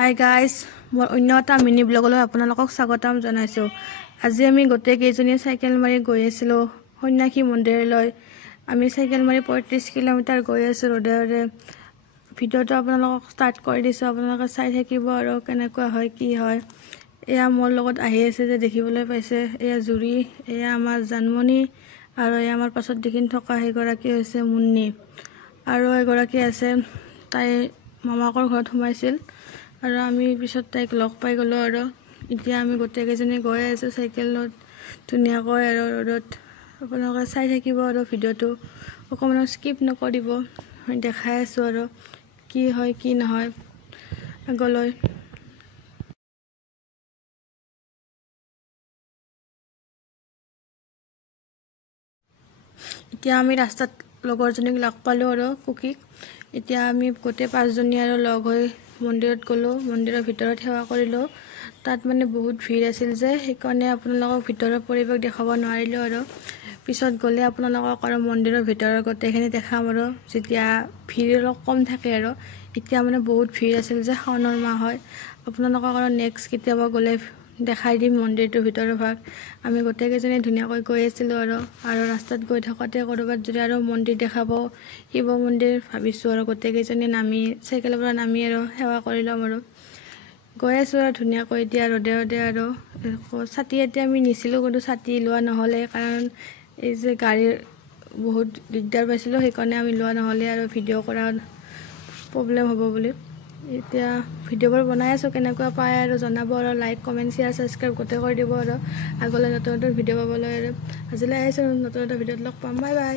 Hi guys, মই অন্য এটা মিনি ব্লগলৈ আপোনালোকক স্বাগতম জনাইছোঁ। আজি আমি গোটেইকেইজনী চাইকেল মাৰি গৈ আছিলোঁ সন্যাসী মন্দিৰলৈ। আমি চাইকেল মাৰি 35 কিলোমিটাৰ গৈ আছোঁ ৰ'দে ৰ'দে। ভিডিঅ'টো আপোনালোকক ষ্টাৰ্ট কৰি দিছোঁ, আপোনালোকে চাই থাকিব আৰু কেনেকুৱা হয় কি হয়। এয়া মোৰ লগত আহি আছে যে দেখিবলৈ পাইছে, এয়া জুৰি, এয়া আমাৰ জানমণি আৰু এয়া আমাৰ পাছত দেখিন থকা সেইগৰাকী হৈছে মুন্নি আৰু এগৰাকী আছে, তাই মামাকৰ ঘৰত সোমাইছিল আৰু আমি পিছত তাইক লগ পাই গ'লোঁ। আৰু এতিয়া আমি গোটেইকেইজনী গৈ আছোঁ চাইকেলত ধুনীয়াকৈ আৰু ৰ'দত। আপোনালোকে চাই থাকিব আৰু ভিডিঅ'টো অকণমান স্কিপ নকৰিব, দেখাই আছোঁ আৰু কি হয় কি নহয় আগলৈ। এতিয়া আমি ৰাস্তাত লগৰজনীক লগ পালোঁ আৰু কুকিক। এতিয়া আমি গোটেই 5জনী আৰু লগ হৈ মন্দিৰত গ'লোঁ, মন্দিৰৰ ভিতৰত সেৱা কৰিলোঁ। তাত মানে বহুত ভিৰ আছিল যে, সেইকাৰণে আপোনালোকক ভিতৰৰ পৰিৱেশ দেখাব নোৱাৰিলোঁ আৰু পিছত গ'লে আপোনালোকক আৰু মন্দিৰৰ ভিতৰৰ গোটেইখিনি দেখাম আৰু যেতিয়া ভিৰ অলপ কম থাকে। আৰু এতিয়া মানে বহুত ভিৰ আছিল যে, শাওণৰ মাহ হয়। আপোনালোকক আৰু নেক্সট কেতিয়াবা গ'লে দেখাই দিম মন্দিৰটোৰ ভিতৰৰ ভাগ। আমি গোটেইকেইজনী ধুনীয়াকৈ গৈ আছিলোঁ আৰু ৰাস্তাত গৈ থাকোঁতে ক'ৰবাত যদি আৰু মন্দিৰ দেখা পাওঁ, শিৱ মন্দিৰ ভাবিছোঁ আৰু গোটেইকেইজনী নামি চাইকেলৰ পৰা নামি আৰু সেৱা কৰি ল'ম আৰু গৈ আছোঁ আৰু ধুনীয়াকৈ এতিয়া ৰ'দে ৰ'দে। আৰু ছাতি এতিয়া আমি নিছিলোঁ, কিন্তু ছাতি লোৱা নহ'লে, কাৰণ এই যে গাড়ীৰ বহুত দিগদাৰ পাইছিলোঁ, সেইকাৰণে আমি লোৱা নহ'লে আৰু ভিডিঅ' কৰা প্ৰব্লেম হ'ব বুলি। এতিয়া ভিডিঅ'বোৰ বনাই আছোঁ, কেনেকুৱা পায় আৰু জনাব আৰু লাইক কমেণ্ট শ্বেয়াৰ ছাবস্ক্ৰাইব গোটেই কৰি দিব আৰু আগলৈ নতুন নতুন ভিডিঅ' পাবলৈ। আৰু আজিলৈ আহিছোঁ, নতুন নতুন ভিডিঅ'ত লগ পাম, বাই বাই।